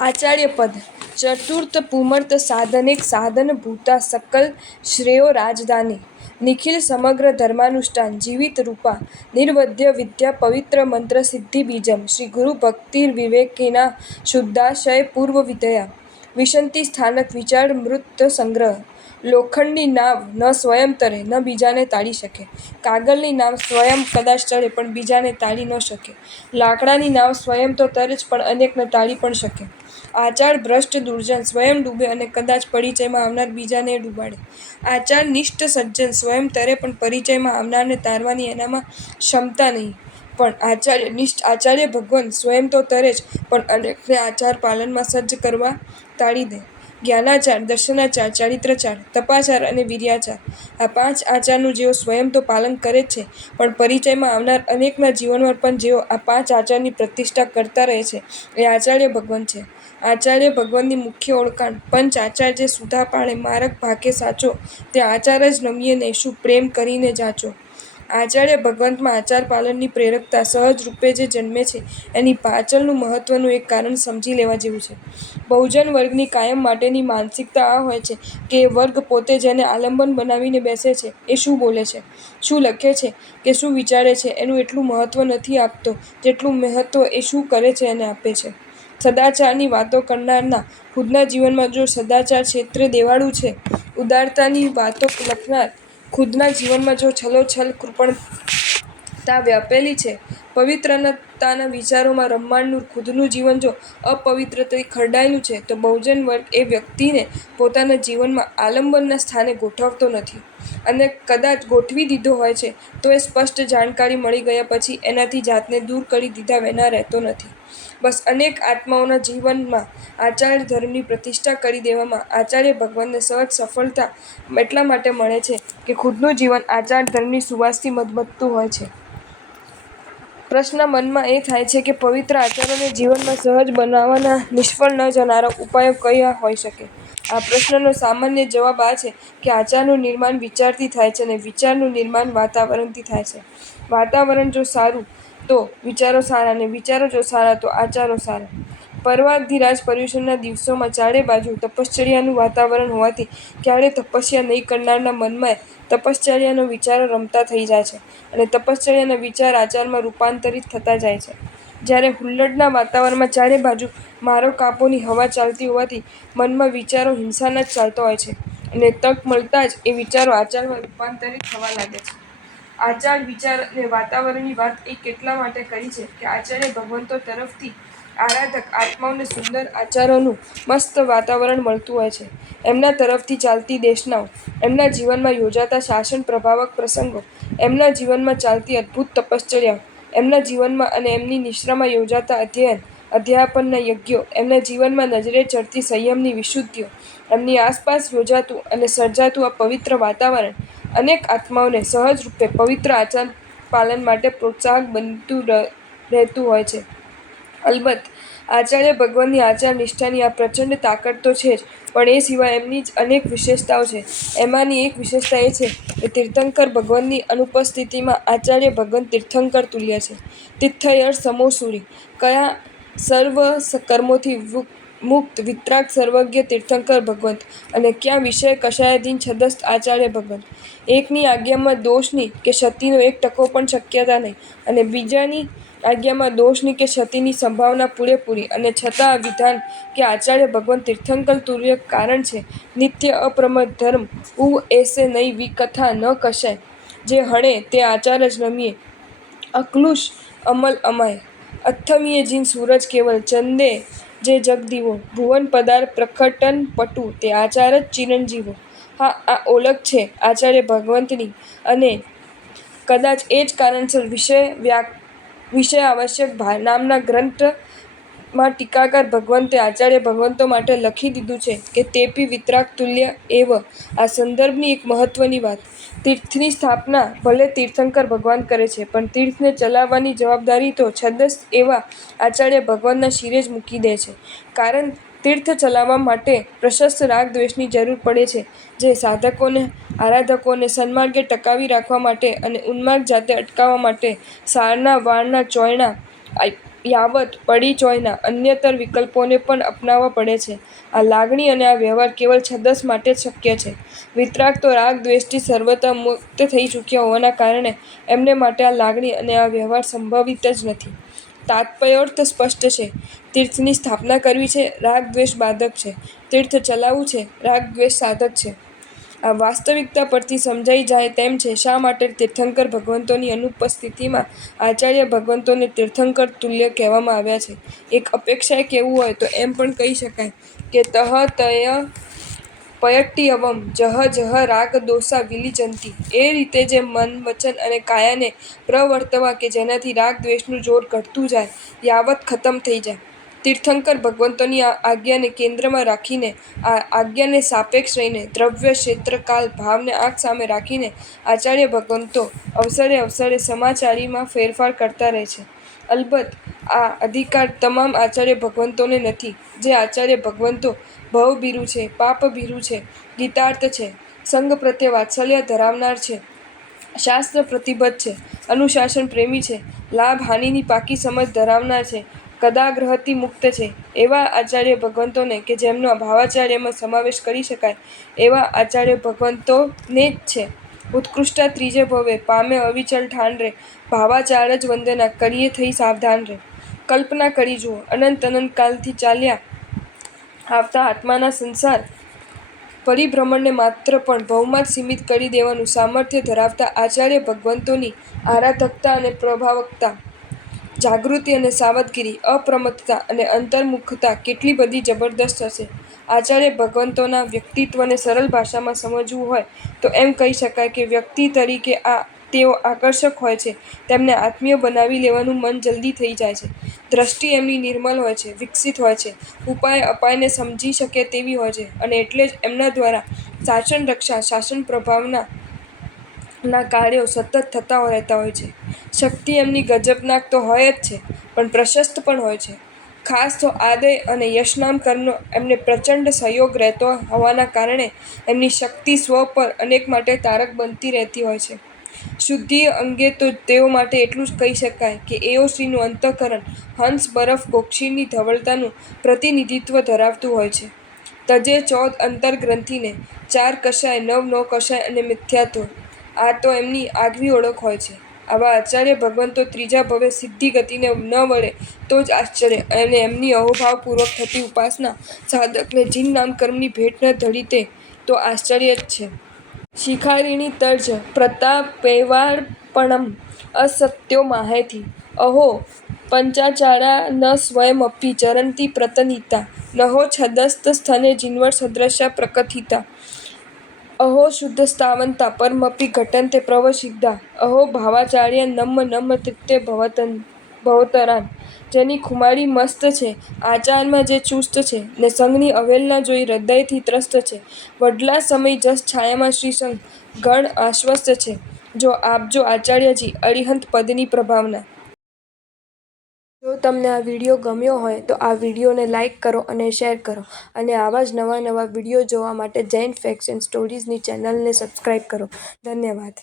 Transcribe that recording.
આચાર્યપદ ચતુર્થ પુમર્ત સાધનેક સાધનભૂતા સકલ શ્રેયો રાજધાની નિખિલ સમગ્ર ધર્માનુષ્ઠાન જીવિત રૂપા નિર્વધ્ય વિદ્યા પવિત્ર મંત્ર સિદ્ધિ બીજમ શ્રી ગુરુ ભક્તિ વિવેકિના શુદ્ધાશય પૂર્વ વિધયા વિશંતિ સ્થાનક વિચાર મૃત સંગ્રહ લોખંડની નાવ ન સ્વયં તરે ન બીજાને તાળી શકે. કાગળની નાવ સ્વયં કદાચ તરે પણ બીજાને તાળી ન શકે. લાકડાની નાવ સ્વયં તો તરે જ પણ અનેકને તાળી પણ શકે. આચાર ભ્રષ્ટ દુર્જન સ્વયં ડૂબે અને કદાચ પરિચયમાં આવનાર બીજાને ડૂબાડે. આચાર નિષ્ઠ સજ્જન સ્વયં તરે પણ પરિચયમાં આવનારને તારવાની એનામાં ક્ષમતા નહીં. પણ આચાર્યનિષ્ઠ આચાર્ય ભગવાન સ્વયં તો તરે જ પણ અનેકને આચાર પાલનમાં સજ્જ કરવા તાળી દે. જ્ઞાનાચાર, દર્શનાચાર, ચારિત્રાચાર, તપાચાર અને વીર્યાચાર આ 5 આચારનું જેઓ સ્વયં તો પાલન કરે જ છે પણ પરિચયમાં આવનાર અનેકના જીવનમાં પણ જેઓ આ 5 આચારની પ્રતિષ્ઠા કરતા રહે છે એ આચાર્ય ભગવાન છે. આચાર્ય ભગવાનની મુખ્ય ઓળખાણ પંચ આચાર જે સુધા પાળે મારક ભાગે સાચો તે આચાર જ નમીએ ને શું પ્રેમ કરીને જાચો. આચાર્ય ભગવંતમાં આચાર પાલનની પ્રેરકતા સહજ રૂપે જે જન્મે છે એની પાછળનું મહત્વનું એક કારણ સમજી લેવા જેવું છે. બહુજન વર્ગની કાયમ માટેની માનસિકતા આ હોય છે કે એ વર્ગ પોતે જેને આલંબન બનાવીને બેસે છે એ શું બોલે છે, શું લખે છે કે શું વિચારે છે એનું એટલું મહત્વ નથી આપતો જેટલું મહત્વ એ શું કરે છે એને આપે છે. સદાચારની વાતો કરનારના ખુદના જીવનમાં જો સદાચાર ક્ષેત્રે દેવાળું છે, ઉદારતાની વાતો લખનાર ખુદના જીવનમાં જો છલોછલ કૃપણતા વ્યાપેલી છે, પવિત્રતાના વિચારોમાં રમમાણનું ખુદનું જીવન જો અપવિત્રતાથી ખરડાયેલું છે તો બહુજન વર્ગ એ વ્યક્તિને પોતાના જીવનમાં આલંબનના સ્થાને ગોઠવતો નથી અને કદાચ ગોઠવી દીધો હોય છે તો એ સ્પષ્ટ જાણકારી મળી ગયા પછી એનાથી જાતને દૂર કરી દીધા વિના રહેતો નથી. બસ અનેક આત્માઓના જીવનમાં આચાર ધર્મની પ્રતિષ્ઠા કરી દેવામાં આચાર્ય ભગવાનને સહજ સફળતા એટલા માટે મળે છે કે ખુદનું જીવન આચાર ધર્મની સુવાસથી મદમદતું હોય છે. પ્રશ્ન મનમાં એ થાય છે કે પવિત્ર આચારોને જીવનમાં સહજ બનાવવાના નિષ્ફળ ન જનારા ઉપાયો કયા હોઈ શકે? આ પ્રશ્નનો સામાન્ય જવાબ આ છે કે આચારનું નિર્માણ વિચારથી થાય છે અને વિચારનું નિર્માણ વાતાવરણથી થાય છે. વાતાવરણ જો સારું તો વિચારો સારા અને વિચારો જો સારા તો આચારો સારા. પર્વાધિરાજ પર્યુષણના દિવસોમાં ચારે બાજુ તપશ્ચર્યાનું વાતાવરણ હોવાથી ક્યારેય તપસ્યા નહીં કરનારના મનમાં તપશ્ચર્યાનો વિચારો રમતા થઈ જાય છે અને તપશ્ચર્યાના વિચાર આચારમાં રૂપાંતરિત થતા જાય છે. જ્યારે હુલ્લડના વાતાવરણમાં ચારે બાજુ મારો કાપોની હવા ચાલતી હોવાથી મનમાં વિચારો હિંસાના જ ચાલતા હોય છે અને તક મળતા જ એ વિચારો આચારમાં રૂપાંતરિત થવા લાગે છે. આચાર, વિચાર અને વાતાવરણની વાત એ કેટલા માટે કરી છે કે આચાર્ય ભગવંતો તરફથી આરાધક આત્માઓને સુંદર આચારોનું મસ્ત વાતાવરણ મળતું હોય છે. એમના તરફથી ચાલતી દેશનાઓ, એમના જીવનમાં યોજાતા શાસન પ્રભાવક પ્રસંગો, એમના જીવનમાં ચાલતી અદ્ભુત તપશ્ચર્યાઓ, એમના જીવનમાં અને એમની નિશ્રામાં યોજાતા અધ્યયન અધ્યાપનના યજ્ઞો, એમના જીવનમાં નજરે ચડતી સંયમની વિશુદ્ધિઓ, એમની આસપાસ યોજાતું અને સર્જાતું આ પવિત્ર વાતાવરણ અનેક આત્માઓને સહજ રૂપે પવિત્ર આચાર પાલન માટે પ્રોત્સાહક બનતું રહેતું હોય છે. અલબત્ત આચાર્ય ભગવાનની આચાર નિષ્ઠાની આ પ્રચંડ તાકાત તો છે જ પણ એ સિવાય એમની જ અનેક વિશેષતાઓ છે. એમાંની એક વિશેષતા એ છે કે તીર્થંકર ભગવાનની અનુપસ્થિતિમાં આચાર્ય ભગવાન તીર્થંકર તુલ્ય છે. તિથ્યર સમોસુરી કયા સર્વ કર્મોથી મુક્ત વિતરાગ સર્વજ્ઞ તીર્થંકર ભગવંત અને ક્યાં વિષય કષાયાધીન છદસ્થ આચાર્ય ભગવંત. એકની આજ્ઞામાં દોષની કે ક્ષતિનો 1% પણ શક્યતા નહીં અને બીજાની આજ્ઞામાં દોષની કે ક્ષતિની સંભાવના પૂરેપૂરી અને છતાં આ વિધાન કે આચાર્ય ભગવાન તીર્થંકર તુલ્ય કારણ છે નિત્ય અપ્રમદ ધર્મ ઉ એસે નઈ વિકથા ન કશાય જે હણે તે આચાર જ નમીએ અકલુષ અમલ અમાય અથમીએ જીન સૂરજ કેવલ ચંદે જે જગદીવો ભુવન પદાર પ્રકટન પટુ તે આચાર જ ચિરંજીવો. હા, આ ઓળખ છે આચાર્ય ભગવંતની અને કદાચ એ જ કારણસર વિષય આવશ્યક નામના ગ્રંથમાં ટીકાકાર ભગવંતે આચાર્ય ભગવંતો માટે લખી દીધું છે કે તેપી વિતરાગ તુલ્ય એવ. આ સંદર્ભની એક મહત્વની વાત. તીર્થની સ્થાપના ભલે તીર્થંકર ભગવાન કરે છે પણ તીર્થને ચલાવવાની જવાબદારી તો છદસ્થ એવા આચાર્ય ભગવાનના શિરે જ મૂકી દે છે. કારણ તીર્થ ચલાવવા માટે પ્રશસ્ત રાગ દ્વેષની જરૂર પડે છે જે સાધકોને આરાધકોને સન્માર્ગે ટકાવી રાખવા માટે અને ઉન્માર્ગ જાતે અટકાવવા માટે સારના વારના ચોયણા યાવત પડી ચોયના અન્યતર વિકલ્પોને પણ અપનાવવા પડે છે. આ લાગણી અને આ વ્યવહાર કેવળ છદ્દસ માટે જ શક્ય છે. વિતરાગ તો રાગ દ્વેષથી સર્વથા મુક્ત થઈ ચૂક્યા હોવાના કારણે એમને માટે આ લાગણી અને આ વ્યવહાર સંભવિત જ નથી. તાત્પર્યોર્થ સ્પષ્ટ છે. તીર્થની સ્થાપના કરવી છે, રાગ દ્વેષ બાધક છે. તીર્થ ચલાવવું છે, રાગ દ્વેષ સાધક છે. આ વાસ્તવિકતા પરથી સમજાઈ જાય તેમ છે શા માટે તીર્થંકર ભગવંતોની અનુપસ્થિતિમાં આચાર્ય ભગવંતોને તીર્થંકર તુલ્ય કહેવામાં આવ્યા છે. એક અપેક્ષાએ કહેવું હોય તો એમ પણ કહી શકાય કે તહ તય પયટ્ટિયવમ જહ જહ રાગ દોષા વિલિજંતી. એ રીતે જે મન, વચન અને કાયાને પ્રવર્તવા કે જેનાથી રાગ દ્વેષનું જોર ઘટતું જાય, યાવત ખતમ થઈ જાય. તીર્થંકર ભગવંતોની આ આજ્ઞાને કેન્દ્રમાં રાખીને, આ આજ્ઞાને સાપેક્ષ રહીને, દ્રવ્ય, ક્ષેત્ર, કાલ, ભાવને આંખ સામે રાખીને આચાર્ય ભગવંતો અવસરે અવસરે સમાચારીમાં ફેરફાર કરતા રહે છે. અલબત્ત આ અધિકાર તમામ આચાર્ય ભગવંતોને નથી. જે આચાર્ય ભગવંતો ભવભીરુ છે, પાપભીરુ છે, ગીતાર્થ છે, સંઘ પ્રત્યે વાત્સલ્ય ધરાવનાર છે, શાસ્ત્ર પ્રતિબદ્ધ છે, અનુશાસન પ્રેમી છે, લાભ હાનિની પાકી સમજ ધરાવનાર છે, કદાગ્રહથી મુક્ત છે, એવા આચાર્ય ભગવંતોને કે જેમનો ભાવાચાર્યમાં સમાવેશ કરી શકાય એવા આચાર્ય ભગવંતોને જ છે. ઉત્કૃષ્ટતા ત્રીજે ભવે પામે અવિચલ ઠાન રે, ભાવાચાર જ વંદના કરીએ થઈ સાવધાન રે. કલ્પના કરી જુઓ, અનંત અનંત કાલથી ચાલ્યા આવતા આત્માના સંસાર પરિભ્રમણને માત્ર પણ ભવમાં જ સીમિત કરી દેવાનું સામર્થ્ય ધરાવતા આચાર્ય ભગવંતોની આરાધકતા અને પ્રભાવકતા, જાગૃતિ અને સાવધગીરી, અપ્રમત્તતા અને અંતર્મુખતા કેટલી બધી જબરદસ્ત હશે! આચાર્ય ભગવંતોના વ્યક્તિત્વને સરળ ભાષામાં સમજવું હોય તો એમ કહી શકાય કે વ્યક્તિ તરીકે તેઓ આકર્ષક હોય છે. તેમને આત્મીય બનાવી લેવાનું મન જલ્દી થઈ જાય છે. દ્રષ્ટિ એમની નિર્મલ હોય છે, વિકસિત હોય છે, ઉપાય અપાયને સમજી શકે તેવી હોય છે અને એટલે જ એમના દ્વારા શાસન રક્ષા, શાસન પ્રભાવના કાર્યો સતત થતા રહેતા હોય છે. શક્તિ એમની ગજબનાક તો હોય જ છે, પણ પ્રશસ્ત પણ હોય છે. ખાસ તો આદય અને યશનામ કર્મનો એમને પ્રચંડ સહયોગ રહેતો હોવાના કારણે એમની શક્તિ સ્વ પર અનેક માટે તારક બનતી રહેતી હોય છે. શુદ્ધિ અંગે તો તેઓ માટે એટલું જ કહી શકાય કે એઓશ્રીનું અંતઃકરણ હંસ બરફ ગોક્ષીની ધવળતાનું પ્રતિનિધિત્વ ધરાવતું હોય છે. તજે 14 અંતરગ્રંથિને, 4 કષાય, 9 કષાય અને મિથ્યાત્વ. આ તો એમની આગવી ઓળખ હોય છે. આવા આચાર્ય ભગવંતો ત્રીજા ભવે સિદ્ધિ ગતિને ન વળે તો જ આશ્ચર્ય અને એમની અહોભાવપૂર્વક થતી ઉપાસના સાધકને જીન નામ કર્મની ભેટ ન ધળી તે તો આશ્ચર્ય જ છે. શિખારિણી તર્જ પ્રતાપૈવાર્પણમ અસત્યો માહૈથી, અહો પંચાચારા ન સ્વયમપી ચરંતી પ્રતનિતા, નહો છદસ્ત સ્થને જિન્વર સદૃશા પ્રકથિતા, અહો શુદ્ધસ્તાવંતા પરમપી ઘટન્તે પ્રવસિદ્ધા, અહો ભાવાચાર્યા નમ્મ નમ્મ તૃપ્તે ભવતરાન. જેની ખુમારી મસ્ત છે, આચારમાં જે ચુસ્ત છે, ને સંઘની અવહેલના જોઈ હૃદયથી ત્રસ્ત છે, વડલા સમય જસ છાયામાં શ્રીસંઘ ગણ આશ્વસ્ત છે, જો આપજો આચાર્યજી અરિહંત પદની પ્રભાવના. જો તમને આ વિડીયો ગમ્યો હોય તો આ વિડીયોને લાઈક કરો અને શેર કરો અને આવા જ નવા નવા વિડીયો જોવા માટે જૈન ફેક્ટ્સ એન્ડ સ્ટોરીઝની ચેનલને સબસ્ક્રાઈબ કરો. ધન્યવાદ.